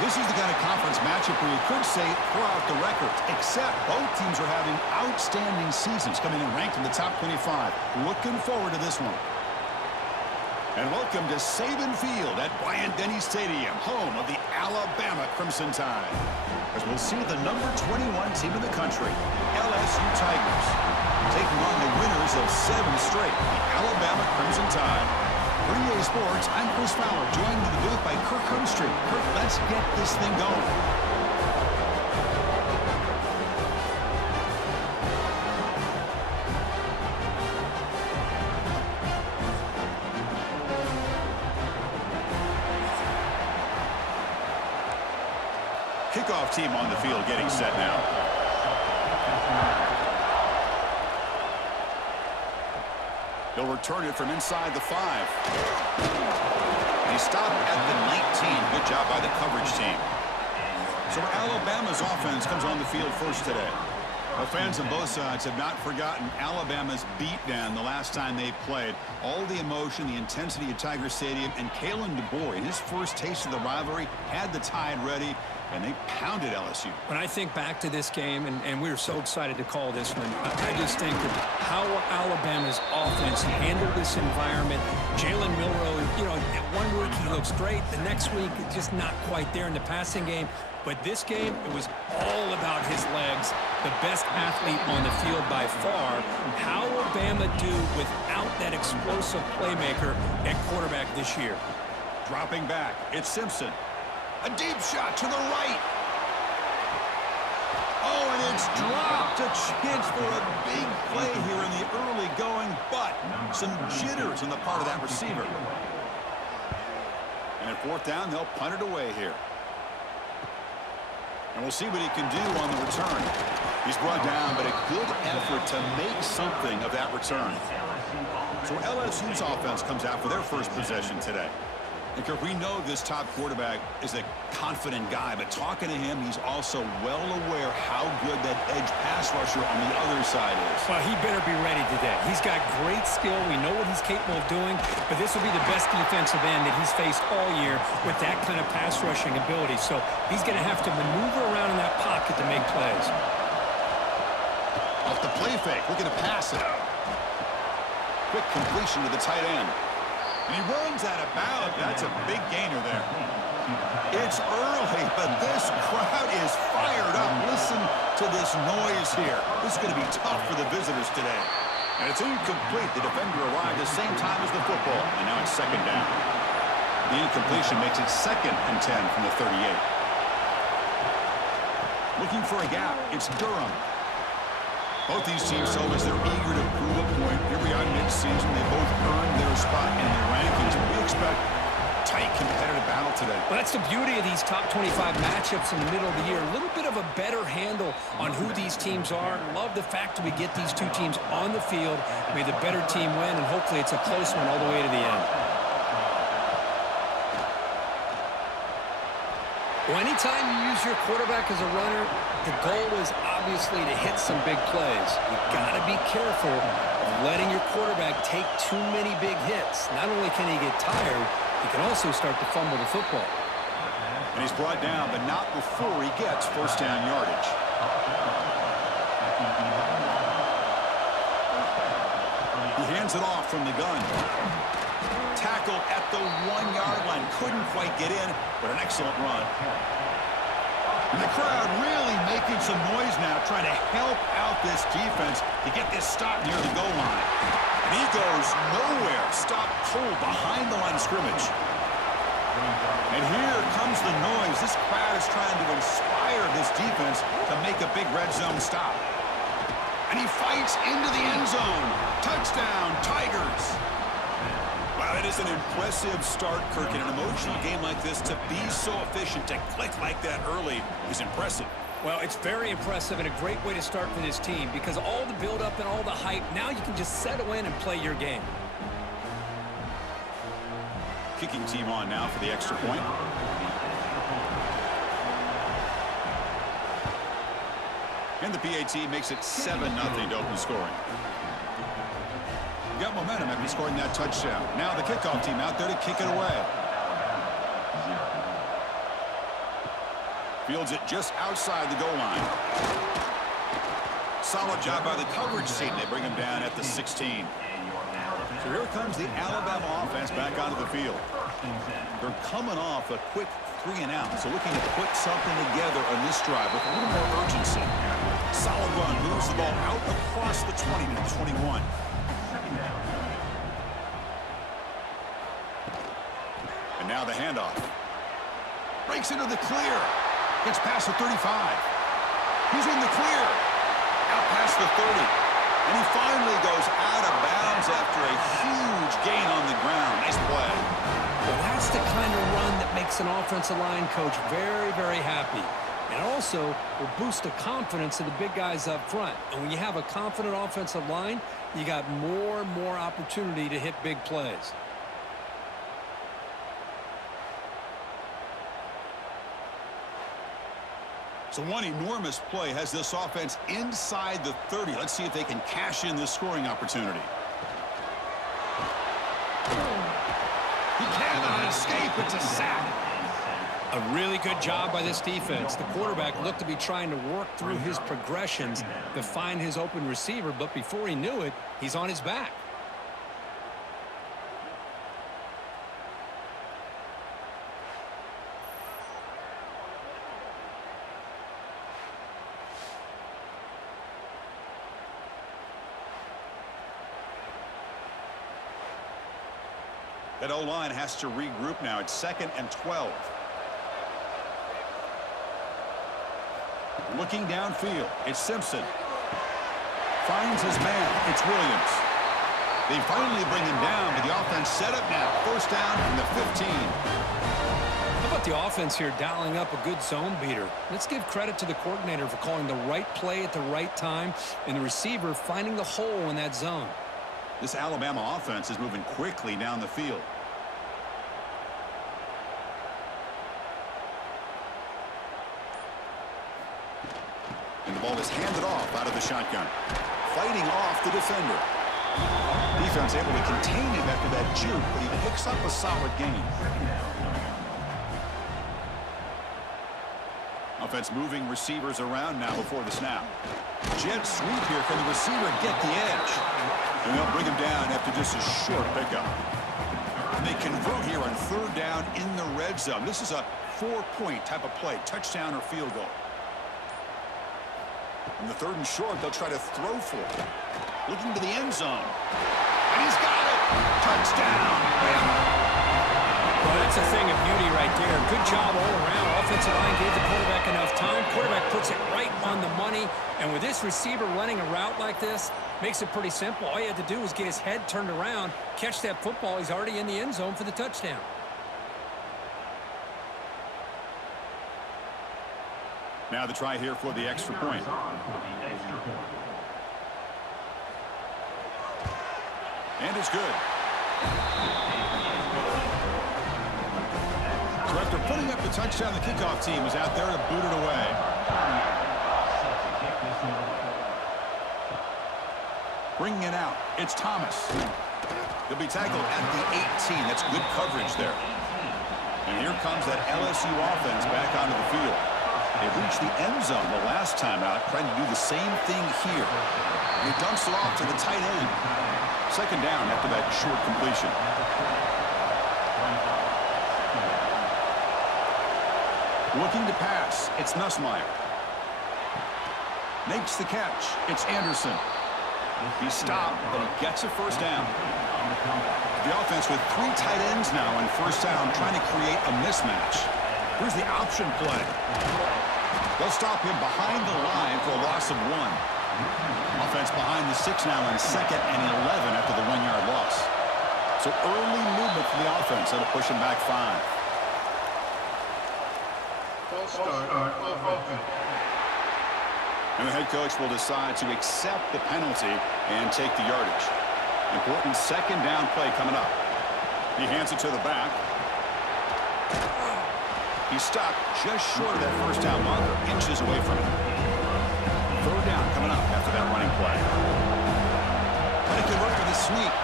This is the kind of conference matchup where you could say throw out the records, except both teams are having outstanding seasons, coming in ranked in the top 25. Looking forward to this one. And welcome to Saban Field at Bryant-Denny Stadium, home of the Alabama Crimson Tide. As we'll see the number 21 team in the country, LSU Tigers, taking on the winners of 7 straight, the Alabama Crimson Tide. For EA Sports, I'm Chris Fowler, joined in the booth by Kirk Hermstreet. Kirk, let's get this thing going. Kickoff team on the field getting set now. They'll return it from inside the 5. They stop at the 19. Good job by the coverage team. So Alabama's offense comes on the field first today. Well, fans on both sides have not forgotten Alabama's beatdown the last time they played. All the emotion, the intensity at Tiger Stadium, and Kalen DeBoer, in his first taste of the rivalry, had the Tide ready, and they pounded LSU. When I think back to this game, and we were so excited to call this one, I just think that how Alabama's offense handled this environment. Jalen Milroe, you know, one week he looks great, the next week just not quite there in the passing game. But this game, it was all about his legs. The best athlete on the field by far. How will Bama do without that explosive playmaker at quarterback this year? Dropping back, it's Simpson. A deep shot to the right. Oh, and it's dropped. A chance for a big play here in the early going, but some jitters on the part of that receiver. And at 4th down, they'll punt it away here. And we'll see what he can do on the return. He's brought down, but a good effort to make something of that return. So LSU's offense comes out for their first possession today. And Kirk, we know this top quarterback is a confident guy, but talking to him, he's also well aware how good that edge pass rusher on the other side is. Well, he better be ready today. He's got great skill. We know what he's capable of doing, but this will be the best defensive end that he's faced all year with that kind of pass rushing ability. So he's going to have to maneuver around in that pocket to make plays. Off the play fake, looking to pass it. Quick completion to the tight end. And he runs out of bounds. That's a big gainer there. It's early, but this crowd is fired up. Listen to this noise here. This is going to be tough for the visitors today. And it's incomplete. The defender arrived at the same time as the football. And now it's 2nd down. The incompletion makes it 2nd and 10 from the 38. Looking for a gap. It's Durham. Both these teams told us they're eager to prove a point. Here we are mid-season. They both earned their spot in the rankings. But we expect tight competitive battle today. Well, that's the beauty of these top 25 matchups in the middle of the year. A little bit of a better handle on who these teams are. Love the fact that we get these two teams on the field. May the better team win, and hopefully it's a close one all the way to the end. Well, anytime you use your quarterback as a runner, the goal is obviously to hit some big plays. You've got to be careful of letting your quarterback take too many big hits. Not only can he get tired, he can also start to fumble the football. And he's brought down, but not before he gets 1st down yardage. He hands it off from the gun. Tackle at the 1-yard line. Couldn't quite get in, but an excellent run. And the crowd really making some noise now, trying to help out this defense to get this stop near the goal line. And he goes nowhere. Stop cold behind the line of scrimmage. And here comes the noise. This crowd is trying to inspire this defense to make a big red zone stop. And he fights into the end zone. Touchdown, Tigers. Wow, that is an impressive start, Kirk. In an emotional game like this, to be so efficient, to click like that early is impressive. Well, it's very impressive and a great way to start for this team because all the build-up and all the hype, now you can just settle in and play your game. Kicking team on now for the extra point. And the PAT makes it 7-0 to open scoring. Got momentum after scoring that touchdown. Now the kickoff team out there to kick it away. Fields it just outside the goal line. Solid job by the coverage team. They bring him down at the 16. So here comes the Alabama offense back onto the field. They're coming off a quick 3-and-out, so looking to put something together on this drive with a little more urgency. Solid run, moves the ball out across the 20 to the 21. And now the handoff. Breaks into the clear. Gets past the 35. He's in the clear. Out past the 30. And he finally goes out of bounds after a huge gain on the ground. Nice play. Well, that's the kind of run that makes an offensive line coach very, very happy. And also will boost the confidence of the big guys up front. And when you have a confident offensive line, you got more and more opportunity to hit big plays. So one enormous play has this offense inside the 30. Let's see if they can cash in this scoring opportunity. He cannot escape. It's a sack. A really good job by this defense. The quarterback looked to be trying to work through his progressions to find his open receiver, but before he knew it, he's on his back. That O-line has to regroup now. It's 2nd and 12. Looking downfield, it's Simpson. Finds his man, it's Williams. They finally bring him down, but the offense set up now. First down from the 15. How about the offense here dialing up a good zone beater? Let's give credit to the coordinator for calling the right play at the right time and the receiver finding the hole in that zone. This Alabama offense is moving quickly down the field. And the ball is handed off out of the shotgun. Fighting off the defender. Defense able to contain him after that juke, but he picks up a solid gain. Offense moving receivers around now before the snap. Jet sweep here. Can the receiver get the edge? And they'll bring him down after just a short pickup. And they convert here on 3rd down in the red zone. This is a 4-point type of play, touchdown or field goal. In the 3rd and short, they'll try to throw for it. Looking to the end zone. And he's got it! Touchdown! Well, that's a thing of beauty right there. Good job all around. Offensive line gave the quarterback enough time. Quarterback puts it right on the money. And with this receiver running a route like this, makes it pretty simple. All you had to do was get his head turned around, catch that football. He's already in the end zone for the touchdown. Now the try here for the extra point. And it's good. So after putting up the touchdown, the kickoff team is out there to boot it away. Bringing it out, it's Thomas. He'll be tackled at the 18. That's good coverage there. And here comes that LSU offense back onto the field. They reached the end zone the last time out, trying to do the same thing here. And he dumps it off to the tight end. 2nd down after that short completion. Looking to pass, it's Nussmeier. Makes the catch, it's Anderson. He's stopped, but he gets a first down. The offense with 3 tight ends now on 1st down, trying to create a mismatch. Here's the option play. They'll stop him behind the line for a loss of 1. Offense behind the 6 now on 2nd and 11 after the 1-yard loss. So early movement from the offense that'll push him back 5. And the head coach will decide to accept the penalty and take the yardage. Important 2nd down play coming up. He hands it to the back. He's stopped just short of that 1st down marker, inches away from it. 3rd down coming up after that running play. And a good look for the sweep.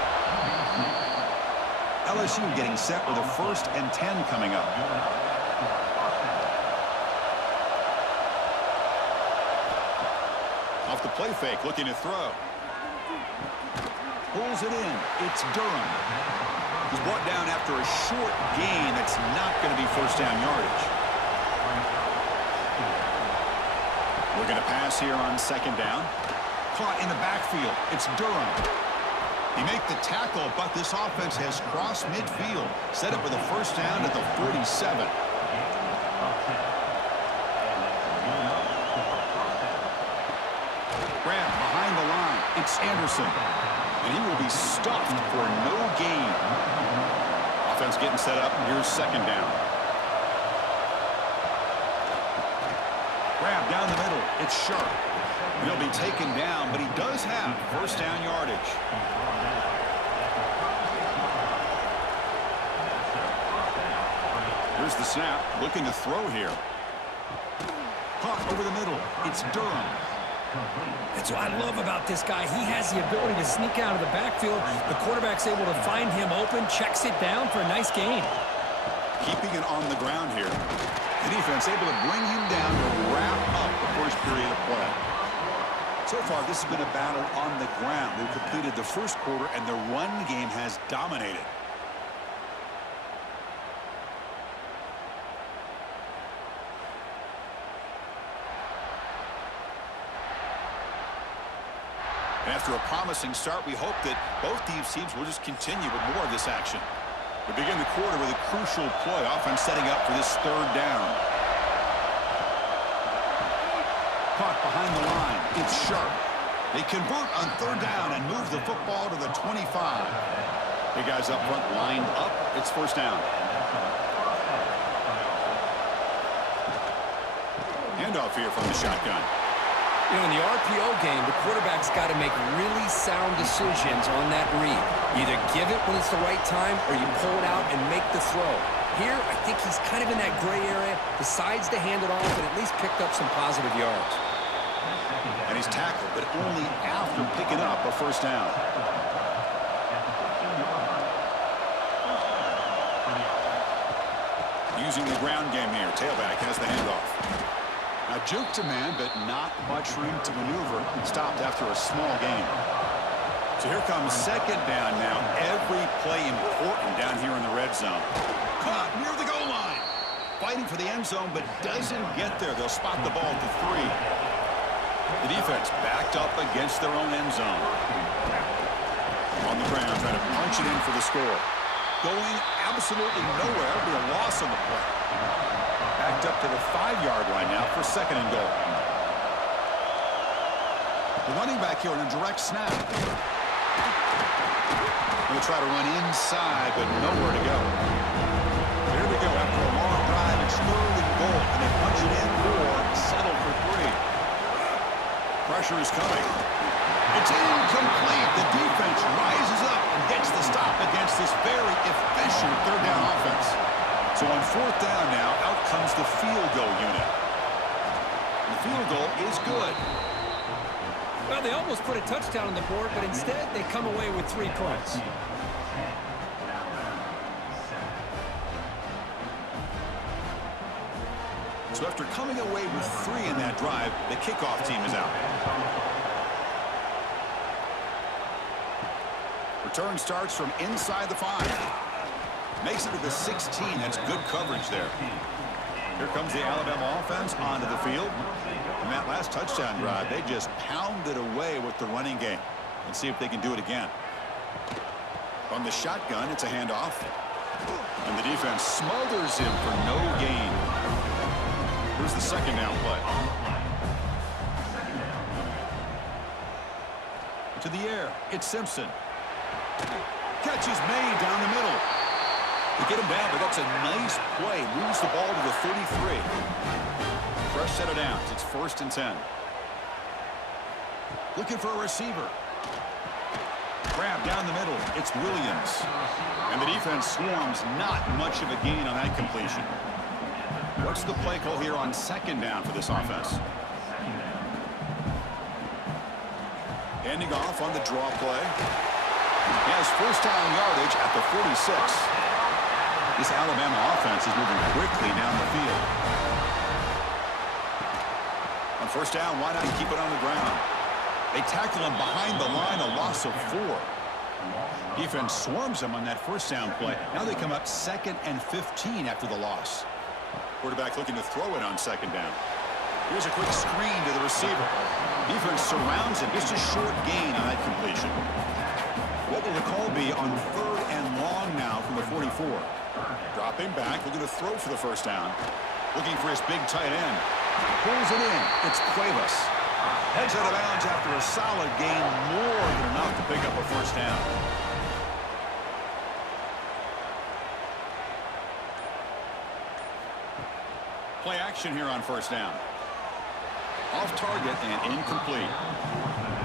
LSU getting set with a 1st and 10 coming up. Off the play fake, looking to throw. Pulls it in. It's Durham. He's brought down after a short gain that's not going to be first down yardage. We're going to pass here on second down. Caught in the backfield. It's Durham. He make the tackle, but this offense has crossed midfield. Set up with a first down at the 47. Grab behind the line. It's Anderson. And he will be stuffed for no gain. Offense getting set up. Here's second down. Grab down the middle. It's Sharp. He'll be taken down, but he does have first down yardage. Here's the snap. Looking to throw here. Caught over the middle. It's Durham. That's what I love about this guy. He has the ability to sneak out of the backfield. The quarterback's able to find him open, checks it down for a nice gain. Keeping it on the ground here. The defense able to bring him down to wrap up the first period of play. So far, this has been a battle on the ground. They've completed the first quarter, and the run game has dominated. After a promising start, we hope that both these teams will just continue with more of this action. We begin the quarter with a crucial play, offense setting up for this third down. Caught behind the line. It's Sharp. They convert on third down and move the football to the 25. The guys up front lined up. It's first down. Handoff here from the shotgun. You know, in the RPO game, the quarterback's got to make really sound decisions on that read. Either give it when it's the right time or you pull it out and make the throw. Here, I think he's kind of in that gray area, decides to hand it off and at least picked up some positive yards. And he's tackled, but only after picking up a first down. Using the ground game here. Tailback has the handoff. Now juke to man, but not much room to maneuver. Stopped after a small gain. So here comes second down now. Every play important down here in the red zone. Caught near the goal line. Fighting for the end zone, but doesn't get there. They'll spot the ball at the 3. The defense backed up against their own end zone. On the ground, trying to punch it in for the score. Going absolutely nowhere. It'll be a loss on the play. Backed up to the 5-yard line now for second and goal. The running back here on a direct snap. He'll try to run inside, but nowhere to go. Here we go after a long drive. It's third and goal. And they punch it in or settle for 3. Pressure is coming. It's incomplete. The defense rises up and gets the stop against this very efficient third down offense. So on fourth down now, out comes the field goal unit. The field goal is good. Well, they almost put a touchdown on the board, but instead they come away with 3 points. So after coming away with 3 in that drive, the kickoff team is out. Return starts from inside the 5. Makes it to the 16. That's good coverage there. Here comes the Alabama offense onto the field. And that last touchdown drive, they just pounded away with the running game. Let's see if they can do it again. From the shotgun, it's a handoff. And the defense smothers him for no gain. Here's the second down play. To the air, it's Simpson. Catch is made down the middle. They get him down, but that's a nice play. Moves the ball to the 33. Fresh set of downs. It's first and 10. Looking for a receiver. Grab down the middle. It's Williams. And the defense swarms. Not much of a gain on that completion. What's the play call here on second down for this offense? Handing off on the draw play. He has first down yardage at the 46. This Alabama offense is moving quickly down the field. On first down, why not keep it on the ground? They tackle him behind the line, a loss of 4. Defense swarms him on that first down play. Now they come up 2nd and 15 after the loss. Quarterback looking to throw it on 2nd down. Here's a quick screen to the receiver. Defense surrounds him. Just a short gain on that completion. What will the call be on 3rd and long now from the 44? Dropping back, looking to throw for the first down. Looking for his big tight end. Pulls it in. It's Cuevas. Heads out of bounds after a solid gain, more than enough to pick up a first down. Play action here on first down. Off target and incomplete.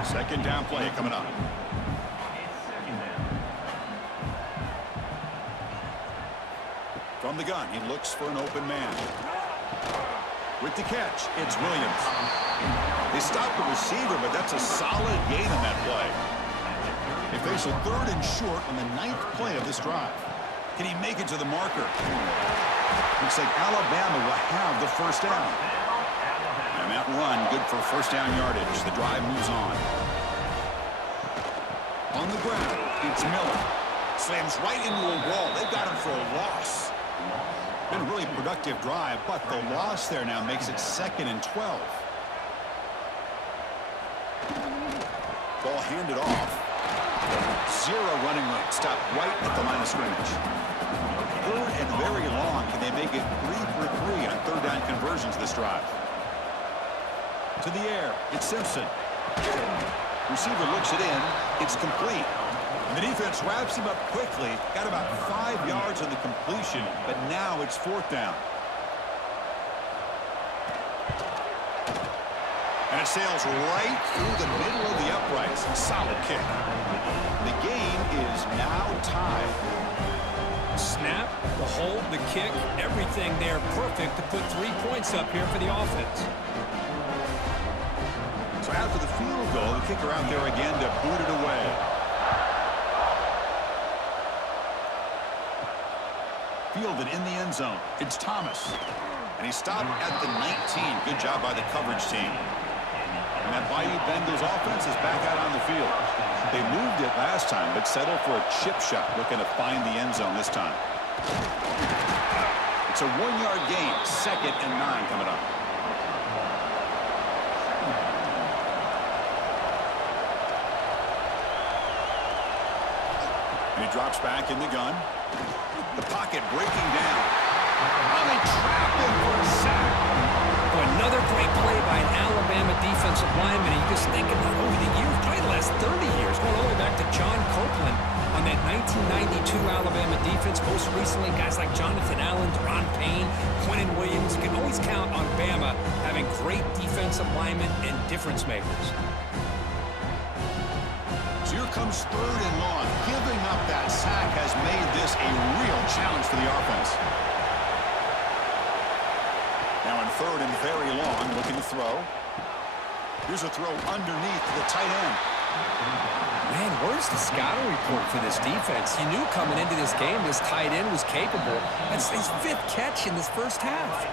2nd down play coming up. From the gun, he looks for an open man. With the catch, it's Williams. They stop the receiver, but that's a solid gain on that play. They face a 3rd and short on the 9th play of this drive. Can he make it to the marker? Looks like Alabama will have the first down. And that run, good for first down yardage. The drive moves on. On the ground, it's Miller. Slams right into a wall. They've got him for a loss. Been a really productive drive, but the loss there now makes it 2nd and 12. Ball handed off. 0 running room. Stopped right at the line of scrimmage. 3rd and very long. Can they make it 3 for 3 on 3rd down conversions this drive? To the air. It's Simpson. Receiver looks it in. It's complete. And the defense wraps him up quickly. Got about 5 yards on the completion, but now it's 4th down. And it sails right through the middle of the uprights. Solid kick. The game is now tied. Snap, the hold, the kick, everything there perfect to put 3 points up here for the offense. So after the field goal, the kicker out there again to boot it away. Fielded in the end zone. It's Thomas. And he stopped at the 19. Good job by the coverage team. And that Bayou Bengals offense is back out on the field. They moved it last time, but settled for a chip shot, looking to find the end zone this time. It's a 1-yard gain. 2nd and 9 coming up. And he drops back in the gun. The pocket breaking down. Oh, they trap him for a sack. Another great play by an Alabama defensive lineman. You just think about over the years, probably the last 30 years, going all the way back to John Copeland on that 1992 Alabama defense. Most recently, guys like Jonathan Allen, Deron Payne, Quentin Williams. You can always count on Bama having great defensive linemen and difference makers. So here comes 3rd and long. Giving up that sack has made this a real challenge for the offense. Now on 3rd and very long, looking to throw. Here's a throw underneath to the tight end. Man, where's the scouting report for this defense? You knew coming into this game this tight end was capable. That's his 5th catch in this first half.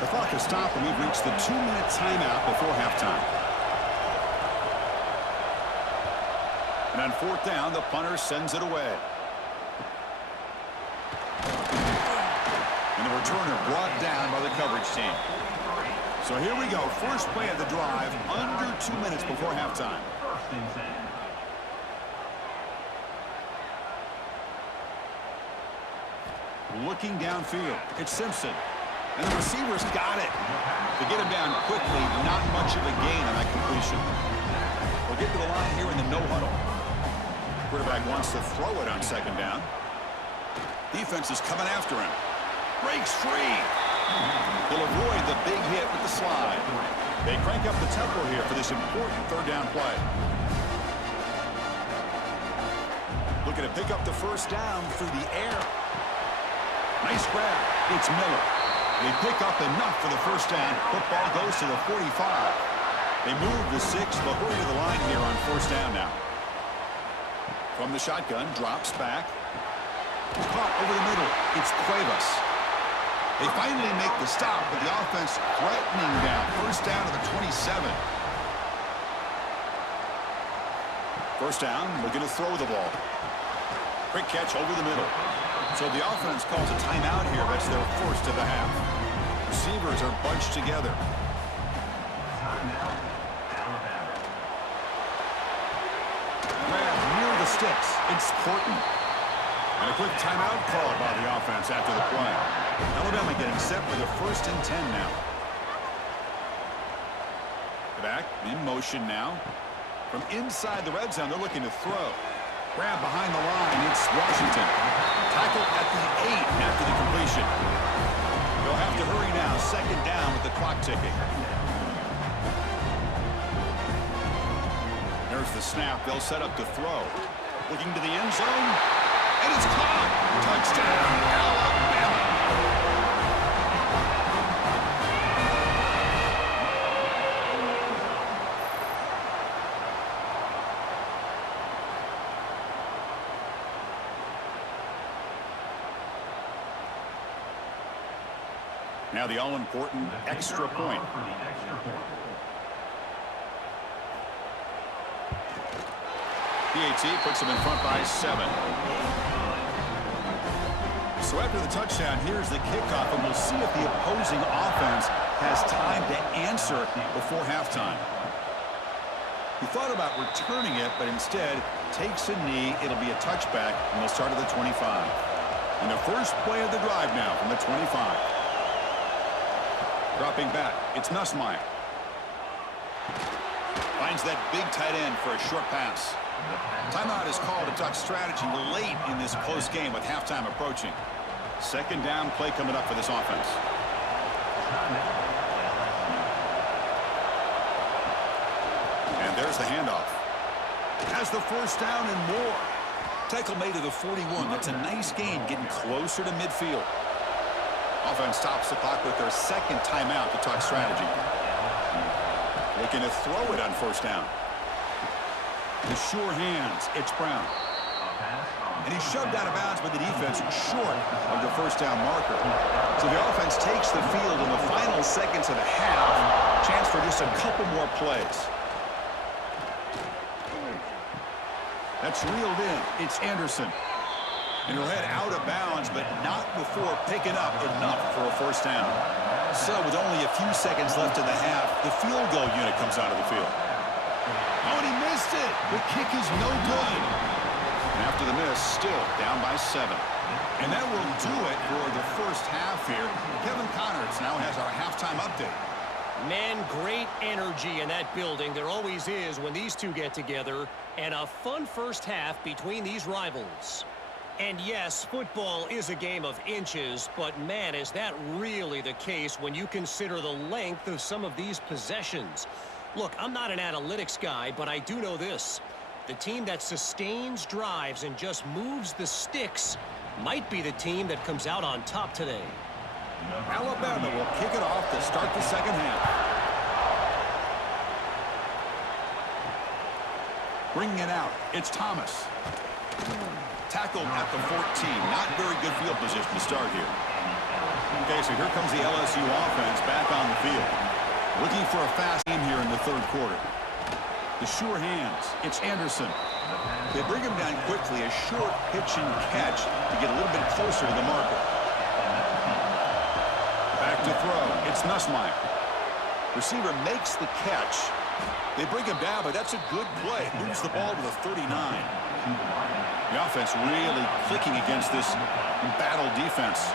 The clock has stopped, and we've reached the 2-minute timeout before halftime. And on 4th down, the punter sends it away. And the returner brought down by the coverage team. So here we go. First play of the drive, under 2 minutes before halftime. Looking downfield. It's Simpson. And the receiver's got it. To get him down quickly, not much of a gain on that completion. We'll get to the line here in the no huddle. Quarterback wants to throw it on 2nd down. Defense is coming after him. Breaks free. He'll avoid the big hit with the slide. They crank up the tempo here for this important 3rd down play. Looking to pick up the first down through the air. Nice grab. It's Miller. They pick up enough for the first down. Football goes to the 45. They move the 6. They'll hurry to the line here on 1st down now. From the shotgun, drops back. Caught over the middle. It's Cuevas. They finally make the stop, but the offense threatening down. First down to the 27. First down, looking to throw the ball. Quick catch over the middle. So the offense calls a timeout here. That's their first of the half. Receivers are bunched together. Grab near the sticks. It's Horton. And a quick timeout call by the offense after the play. Alabama getting set for the 1st and 10 now. Back in motion now. From inside the red zone, they're looking to throw. Grab behind the line. It's Washington. Tackle at the 8 after the completion. They'll have to hurry now. 2nd down with the clock ticking. There's the snap. They'll set up to throw. Looking to the end zone. And it's caught. Touchdown, Alabama. Now the all-important extra point. PAT puts them in front by 7. So after the touchdown, here's the kickoff, and we'll see if the opposing offense has time to answer before halftime. He thought about returning it, but instead takes a knee. It'll be a touchback, and they'll start at the 25. And the first play of the drive now from the 25. Dropping back, it's Nussmeier. Finds that big tight end for a short pass. Timeout is called to talk strategy late in this close game with halftime approaching. 2nd down play coming up for this offense. And there's the handoff. Has the 1st down and more. Tackle made to the 41. That's a nice gain, getting closer to midfield. Offense stops the clock with their 2nd timeout to talk strategy. Looking to throw it on 1st down. The sure hands. It's Brown. And he's shoved out of bounds, but the defense short of the 1st down marker. So the offense takes the field in the final seconds of the half. Chance for just a couple more plays. That's reeled in. It's Anderson. And he'll head out of bounds, but not before picking up enough for a 1st down. So with only a few seconds left in the half, the field goal unit comes out of the field. Oh, and he missed it. The kick is no good. And after the miss, still down by 7. And that will do it for the first half here. Kevin Connerts now has our halftime update. Man, great energy in that building. There always is when these two get together. And a fun first half between these rivals. And yes, football is a game of inches, but man, is that really the case when you consider the length of some of these possessions. Look, I'm not an analytics guy, but I do know this. The team that sustains drives and just moves the sticks might be the team that comes out on top today. Alabama will kick it off to start the 2nd half. Bringing it out, it's Thomas. Tackled at the 14. Not very good field position to start here. Okay, so here comes the LSU offense back on the field. Looking for a fast game here in the 3rd quarter. The sure hands. It's Anderson. They bring him down quickly. A short pitch and catch to get a little bit closer to the marker. Back to throw. It's Nussmeier. Receiver makes the catch. They bring him down, but that's a good play. Moves the ball to the 39. The offense really clicking against this battle defense.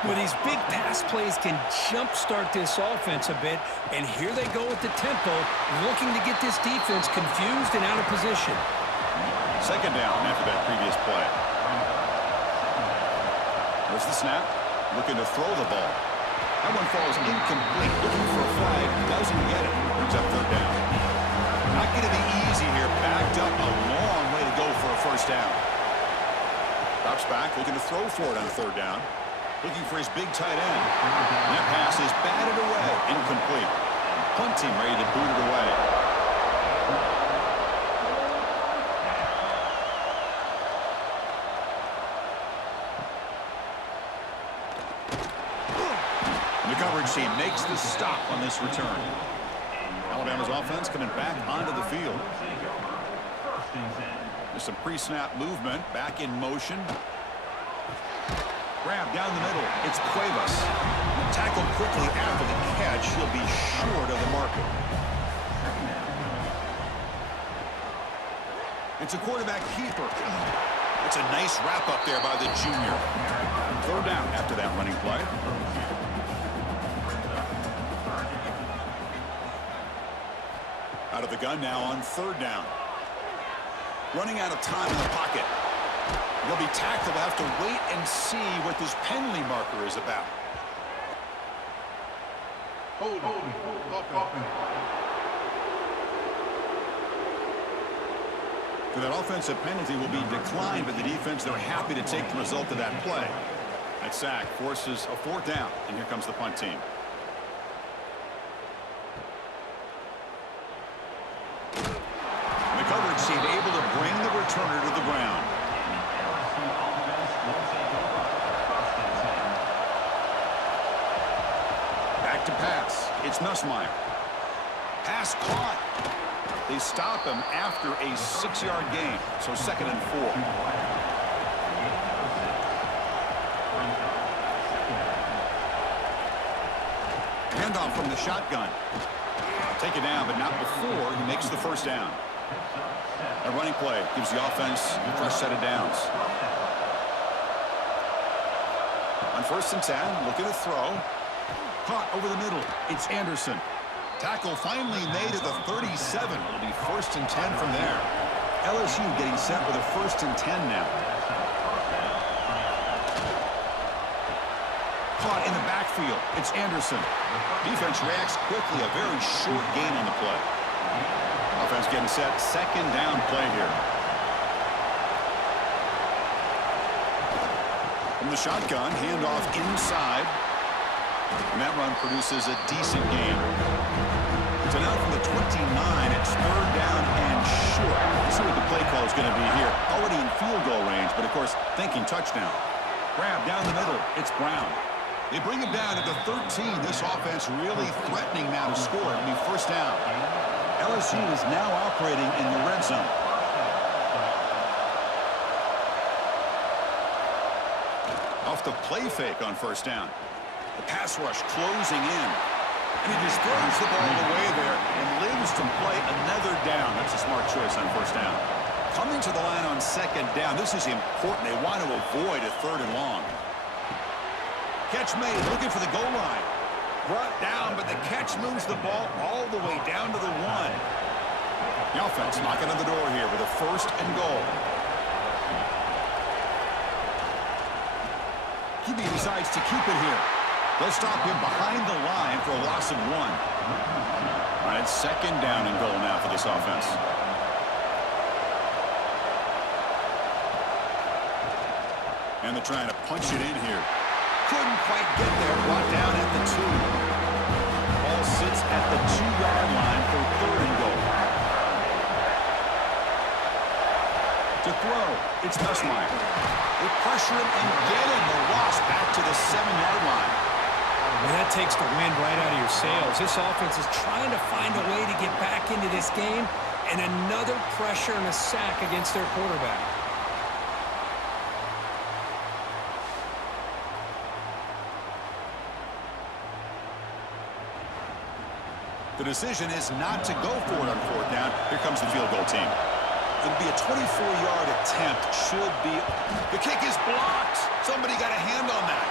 Well, these big pass plays can jumpstart this offense a bit, and here they go with the tempo, looking to get this defense confused and out of position. 2nd down after that previous play. There's the snap, looking to throw the ball. That one falls incomplete, looking for a flag, doesn't get it, brings up 3rd down. Not going to be easy here, backed up a long way to go for a 1st down. Drops back, looking to throw for it on 3rd down. Looking for his big tight end. And that pass is batted away, incomplete. Punt team ready to boot it away. The coverage team makes the stop on this return. Alabama's offense coming back onto the field. There's some pre-snap movement. Back in motion. Grab down the middle. It's Cuevas. Tackled quickly after the catch. He'll be short of the marker. It's a quarterback keeper. It's a nice wrap up there by the junior. Third down after that running play. Out of the gun now on third down. Running out of time in the pocket. He'll be tackled. We'll have to wait and see what this penalty marker is about. So that offensive penalty will be declined by the defense. They're happy to take the result of that play. That sack forces a fourth down, and here comes the punt team. The coverage team able to bring the returner to the ground. Back to pass. It's Nussmeier. Pass caught. They stop him after a 6-yard gain, so 2nd and 4. Handoff from the shotgun. Take it down, but not before he makes the first down. A running play gives the offense a fresh set of downs. On 1st and 10, looking to throw. Caught over the middle. It's Anderson. Tackle finally made at the 37. It'll be 1st and 10 from there. LSU getting set with a 1st and 10 now. Caught in the backfield. It's Anderson. Defense reacts quickly. A very short gain on the play. Offense getting set. 2nd down play here. From the shotgun, handoff inside. And that run produces a decent gain. So now from the 29, it's 3rd down and short. Let's see what the play call is going to be here. Already in field goal range, but of course, thinking touchdown. Grab down the middle. It's Brown. They bring him down at the 13. This offense really threatening now to score. It'll be 1st down. LSU is now operating in the red zone. Off the play fake on 1st down. The pass rush closing in. And he just throws the ball away there and lives to play another down. That's a smart choice on 1st down. Coming to the line on 2nd down. This is important. They want to avoid a 3rd and long. Catch made. Looking for the goal line. Brought down, but the catch moves the ball all the way down to the 1. The offense knocking on the door here with a 1st and goal. QB decides to keep it here. They'll stop him behind the line for a loss of 1. All right, 2nd down and goal now for this offense. And they're trying to punch it in here. Couldn't quite get there. Brought down at the 2. Ball sits at the 2-yard line for 3rd and goal. To throw, it's Nussmeier. They pressure him and get him. The loss back to the 7-yard line. Well, that takes the wind right out of your sails. This offense is trying to find a way to get back into this game, and another pressure and a sack against their quarterback. The decision is not to go for it on 4th down. Here comes the field goal team. It'll be a 24-yard attempt. Should be. The kick is blocked. Somebody got a hand on that.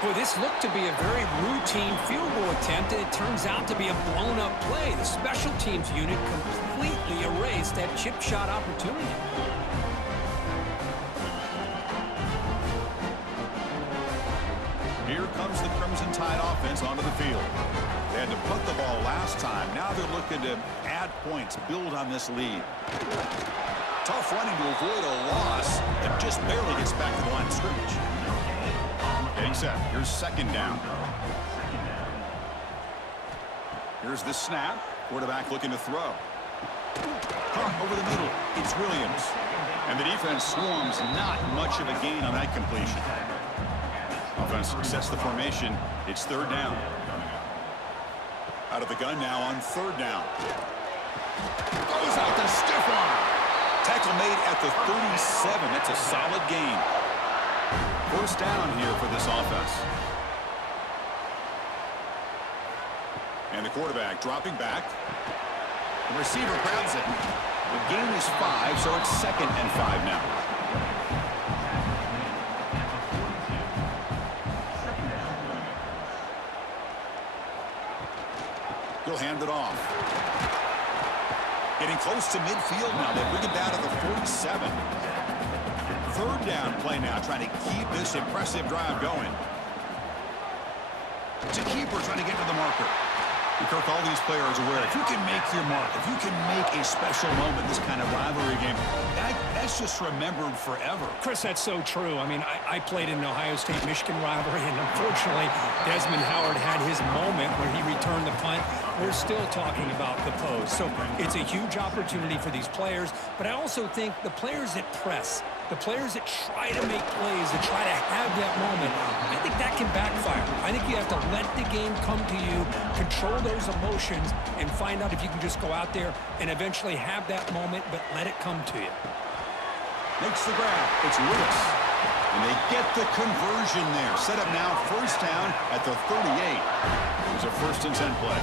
Boy, this looked to be a very routine field goal attempt, and it turns out to be a blown-up play. The special teams unit completely erased that chip shot opportunity. Here comes the Crimson Tide offense onto the field. They had to punt the ball last time. Now they're looking to add points, build on this lead. Tough running to avoid a loss, and just barely gets back to the line of scrimmage. Getting set. Here's 2nd down. Here's the snap. Quarterback looking to throw. Caught over the middle. It's Williams. And the defense swarms. Not much of a gain on that completion. Offense sets the formation. It's 3rd down. Out of the gun now on 3rd down. Goes out the stiff arm. Tackle made at the 37. That's a solid gain. First down here for this offense. And the quarterback dropping back. The receiver grabs it. The gain is 5, so it's 2nd and 5 now. He'll hand it off. Getting close to midfield now. They bring it down to the 47. Third down play now, trying to keep this impressive drive going. It's a keeper trying to get to the marker. And Kirk, all these players are aware, if you can make your mark, if you can make a special moment in this kind of rivalry game, that's just remembered forever. Chris, that's so true. I mean, I played in an Ohio State-Michigan rivalry, and unfortunately, Desmond Howard had his moment where he returned the punt. We're still talking about the pose. So it's a huge opportunity for these players, but I also think the players that press, the players that try to make plays, that try to have that moment, I think that can backfire. I think you have to let the game come to you, control those emotions, and find out if you can just go out there and eventually have that moment, but let it come to you. Makes the grab. It's Lewis. And they get the conversion there. Set up now, first down at the 38. It's a 1st and 10 play.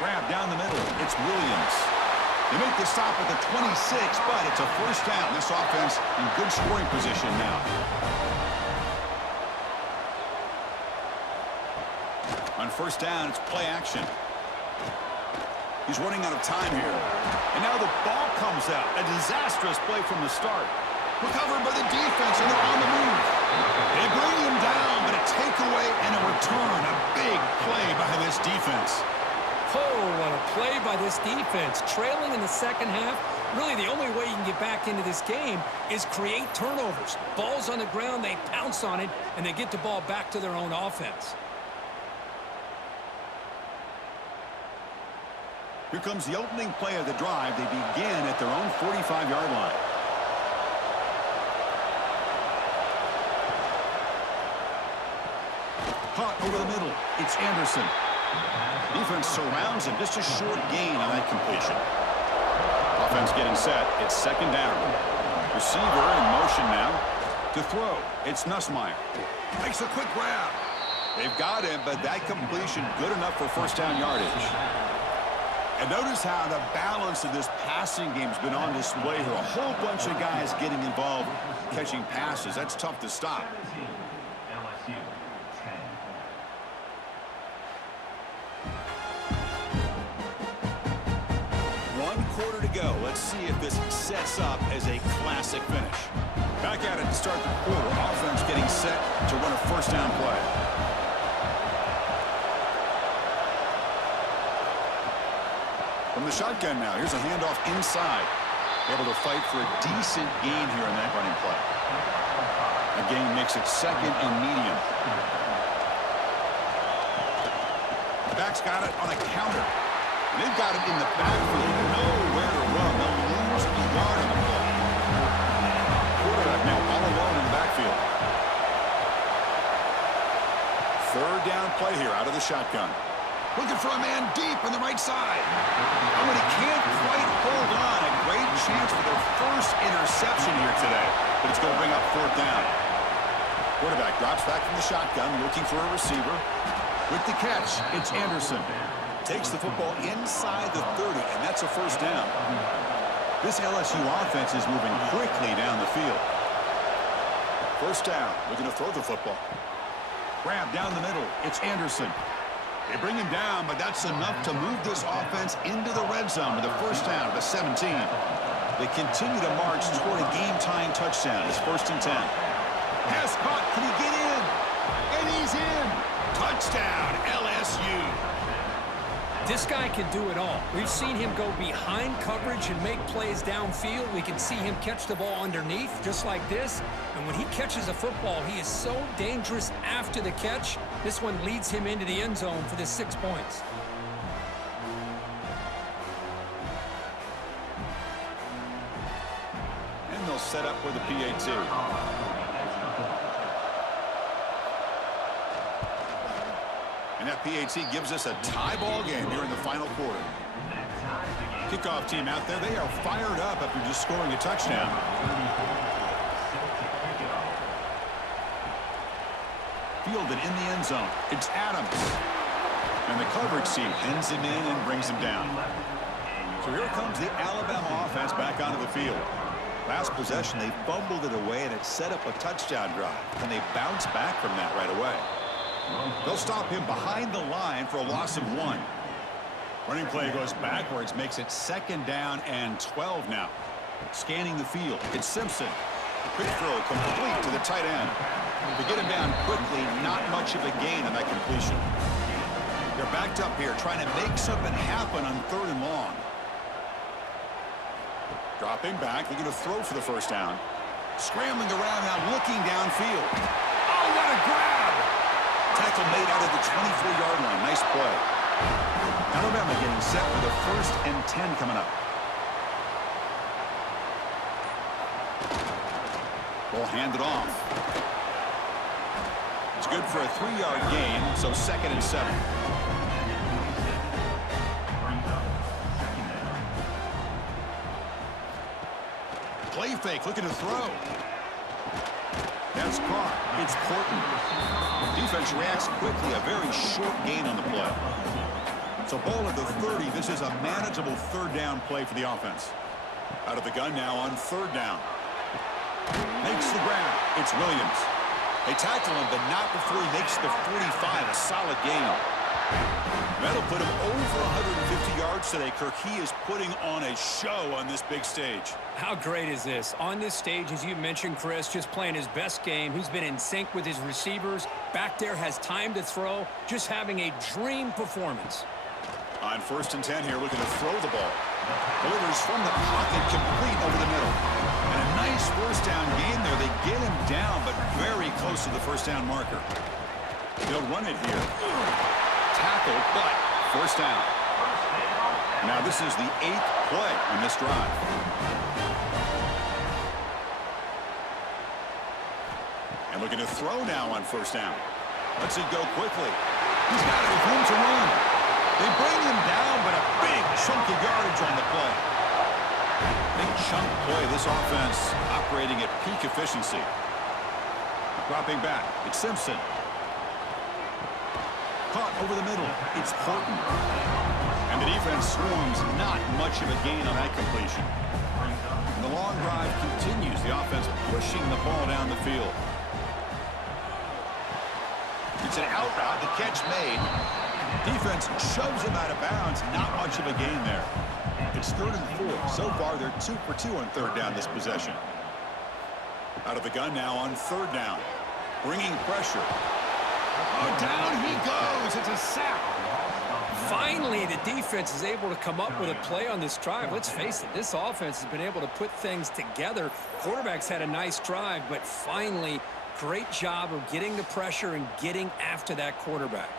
Grab down the middle. It's Williams. They make the stop at the 26, but it's a first down. This offense in good scoring position now. On first down, it's play action. He's running out of time here. And now the ball comes out. A disastrous play from the start. Recovered by the defense, and they're on the move. They bring him down, but a takeaway and a return. A big play by this defense. Oh, what a play by this defense. Trailing in the second half, really the only way you can get back into this game is create turnovers. Ball's on the ground, they pounce on it, and they get the ball back to their own offense. Here comes the opening play of the drive. They begin at their own 45-yard line. Caught over the middle. It's Anderson. Defense surrounds him. Just a short gain on that completion. Offense getting set. It's 2nd down. Receiver in motion now to throw. It's Nussmeier. Makes a quick grab. They've got him, but that completion good enough for first down yardage. And notice how the balance of this passing game has been on display here. A whole bunch of guys getting involved catching passes. That's tough to stop. LSU 1 quarter to go. Let's see if this sets up as a classic finish. Back at it to start the quarter. Offense getting set to run a first down play. From the shotgun now, here's a handoff inside. Able to fight for a decent gain here in that running play. A gain makes it 2nd and medium. The back's got it on a counter. And they've got it in the backfield. Nowhere to run. They'll lose a yard on the play. Quarterback now all alone in the backfield. 3rd down play here out of the shotgun. Looking for a man deep on the right side. And when he can't quite hold on, a great chance for their first interception here today. But it's going to bring up 4th down. Quarterback drops back from the shotgun, looking for a receiver. With the catch, it's Anderson. Takes the football inside the 30, and that's a first down. This LSU offense is moving quickly down the field. First down, looking to throw the football. Grab down the middle, it's Anderson. They bring him down, but that's enough to move this offense into the red zone with a first down at the 17. They continue to march toward a game-tying touchdown. It's 1st and 10. Pass caught. Can he get in? And he's in. Touchdown, LSU. This guy can do it all. We've seen him go behind coverage and make plays downfield. We can see him catch the ball underneath, just like this. And when he catches a football, he is so dangerous after the catch. This one leads him into the end zone for the 6 points. And they'll set up for the PAT. that PAT gives us a tie ball game here in the final quarter. Kickoff team out there, they are fired up after just scoring a touchdown. Fielded in the end zone. It's Adams. And the coverage team pins him in and brings him down. So here comes the Alabama offense back onto the field. Last possession, they fumbled it away, and it set up a touchdown drive. And they bounce back from that right away. They'll stop him behind the line for a loss of 1. Running play goes backwards, makes it 2nd down and 12 now. Scanning the field, it's Simpson. Quick throw complete to the tight end. To get him down quickly, not much of a gain on that completion. They're backed up here, trying to make something happen on 3rd and long. Dropping back, they're going to throw for the first down. Scrambling around now, looking downfield. Oh, what a grab! Tackle made out of the 24-yard line. Nice play. Alabama getting set with a 1st and 10 coming up. Ball handed off. It's good for a 3-yard gain, so 2nd and 7. Play fake, looking to throw. That's caught. It's Portland. Defense reacts quickly. A very short gain on the play. So ball at the 30. This is a manageable 3rd down play for the offense. Out of the gun now on 3rd down. Makes the grab. It's Williams. They tackle him, but not before he makes the 45. A solid gain. That'll put him over 150 yards today, Kirk. He is putting on a show on this big stage. How great is this? On this stage, as you mentioned, Chris, just playing his best game. He's been in sync with his receivers. Back there, has time to throw. Just having a dream performance. On 1st and 10 here, looking to throw the ball. Delivers from the pocket, complete over the middle. And a nice 1st down gain there. They get him down, but very close to the 1st down marker. They'll run it here. Tackle, but 1st down. Now this is the 8th play in this drive. And looking to throw now on 1st down. Lets it go quickly. He's got it with room to run. They bring him down, but a big chunk of yardage on the play. Big chunk play. This offense operating at peak efficiency. Dropping back. It's Simpson. Caught over the middle. It's Portland. And the defense swarms, not much of a gain on that completion. And the long drive continues. The offense pushing the ball down the field. It's an out route. The catch made. Defense shoves him out of bounds. Not much of a gain there. It's 3rd and 4. So far, they're 2 for 2 on 3rd down this possession. Out of the gun now on 3rd down. Bringing pressure. Oh, down he goes. It's a sack. Finally, the defense is able to come up with a play on this drive. Let's face it, this offense has been able to put things together. Quarterback's had a nice drive, but finally, great job of getting the pressure and getting after that quarterback.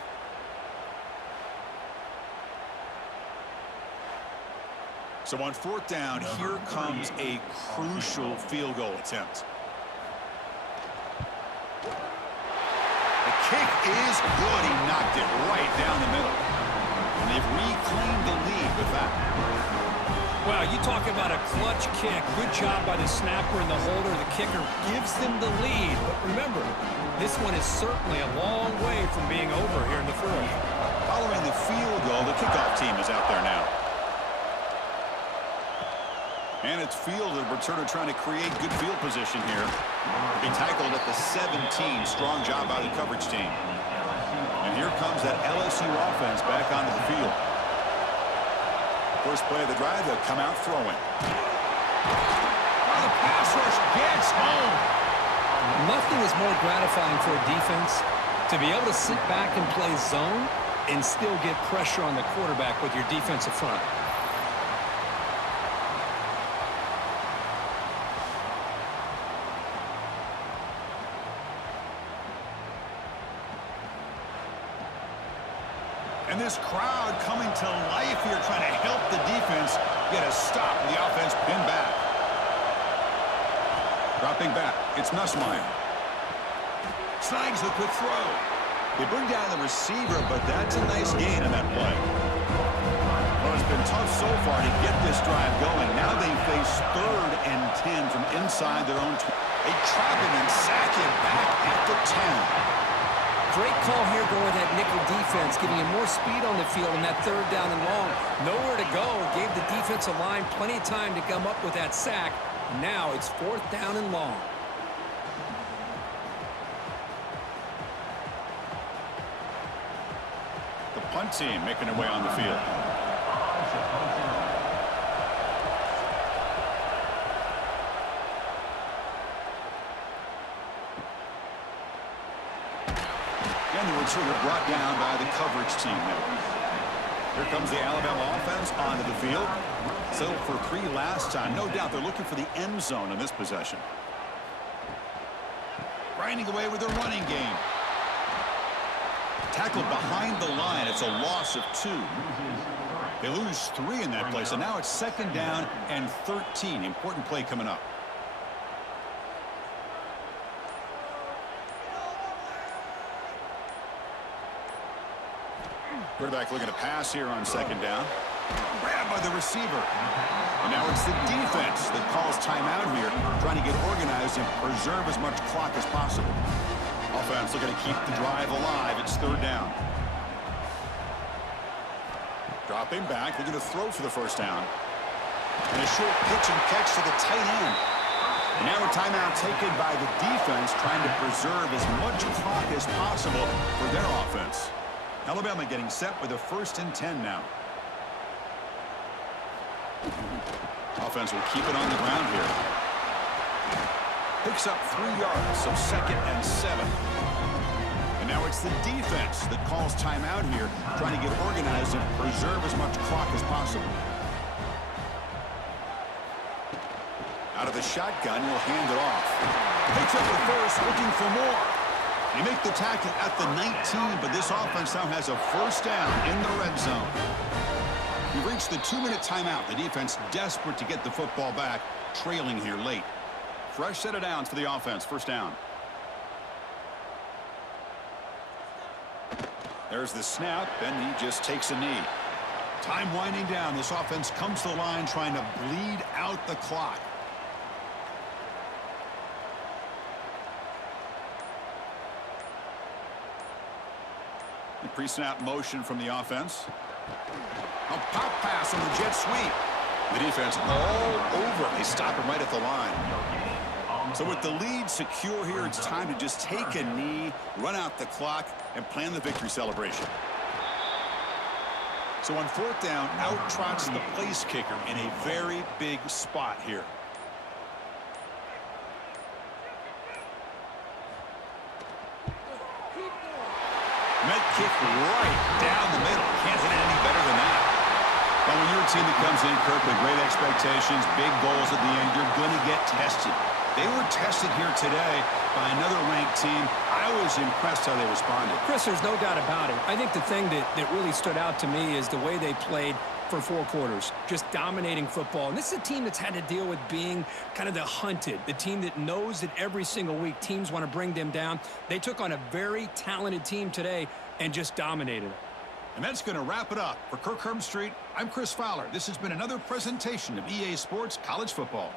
So on 4th down, here comes a crucial field goal attempt. The kick is good. He knocked it right down the middle. And they've reclaimed the lead with that. Well, you talk about a clutch kick. Good job by the snapper and the holder. The kicker gives them the lead. But remember, this one is certainly a long way from being over here in the 4th. Following the field goal, the kickoff team is out there now. And it's fielded. Returner trying to create good field position here. He tackled at the 17. Strong job by the coverage team. And here comes that LSU offense back onto the field. First play of the drive, they'll come out throwing. Oh, the pass rush gets home. Nothing is more gratifying for a defense to be able to sit back and play zone and still get pressure on the quarterback with your defensive front. And this crowd coming to life here, trying to help the defense get a stop. The offense pinned back. Dropping back, it's Nussmeier. Snags the quick throw. They bring down the receiver, but that's a nice gain in that play. Well, it's been tough so far to get this drive going. Now they face 3rd and 10 from inside their own. They trap him and sack him back at the 10. Great call here going with that nickel defense, giving him more speed on the field in that 3rd down and long. Nowhere to go. Gave the defensive line plenty of time to come up with that sack. Now it's 4th down and long. The punt team making their way on the field. And the returner brought down by the coverage team now. Here comes the Alabama offense onto the field. Settled for 3 last time. No doubt they're looking for the end zone in this possession. Grinding away with their running game. Tackled behind the line. It's a loss of 2. They lose 3 in that play, so now it's 2nd down and 13. Important play coming up. Quarterback looking to pass here on 2nd down. Grabbed by the receiver. And now it's the defense that calls timeout here, trying to get organized and preserve as much clock as possible. Offense looking to keep the drive alive. It's 3rd down. Dropping back, looking to throw for the 1st down. And a short pitch and catch to the tight end. And now a timeout taken by the defense, trying to preserve as much clock as possible for their offense. Alabama getting set with a 1st and 10 now. Offense will keep it on the ground here. Picks up 3 yards, so 2nd and 7. And now it's the defense that calls timeout here, trying to get organized and preserve as much clock as possible. Out of the shotgun, he'll hand it off. Picks up the 1st, looking for more. They make the tackle at the 19, but this offense now has a 1st down in the red zone. We've reached the 2-minute timeout. The defense desperate to get the football back, trailing here late. Fresh set of downs for the offense. 1st down. There's the snap, and he just takes a knee. Time winding down. This offense comes to the line trying to bleed out the clock. The pre-snap motion from the offense. A pop pass on the jet sweep. The defense all over. They stop him right at the line. So with the lead secure here, it's time to just take a knee, run out the clock, and plan the victory celebration. So on 4th down, out trots the place kicker in a very big spot here. Met kick right down the middle. Can't hit it any better than that. Well, when you're a team that comes in, Kirk, with great expectations, big goals at the end, you're going to get tested. They were tested here today by another ranked team. I was impressed how they responded. Chris, there's no doubt about it. I think the thing that really stood out to me is the way they played for 4 quarters, just dominating football. And this is a team that's had to deal with being kind of the hunted, the team that knows that every single week teams want to bring them down. They took on a very talented team today and just dominated it. And that's going to wrap it up. For Kirk Herbstreit, I'm Chris Fowler. This has been another presentation of EA Sports College Football.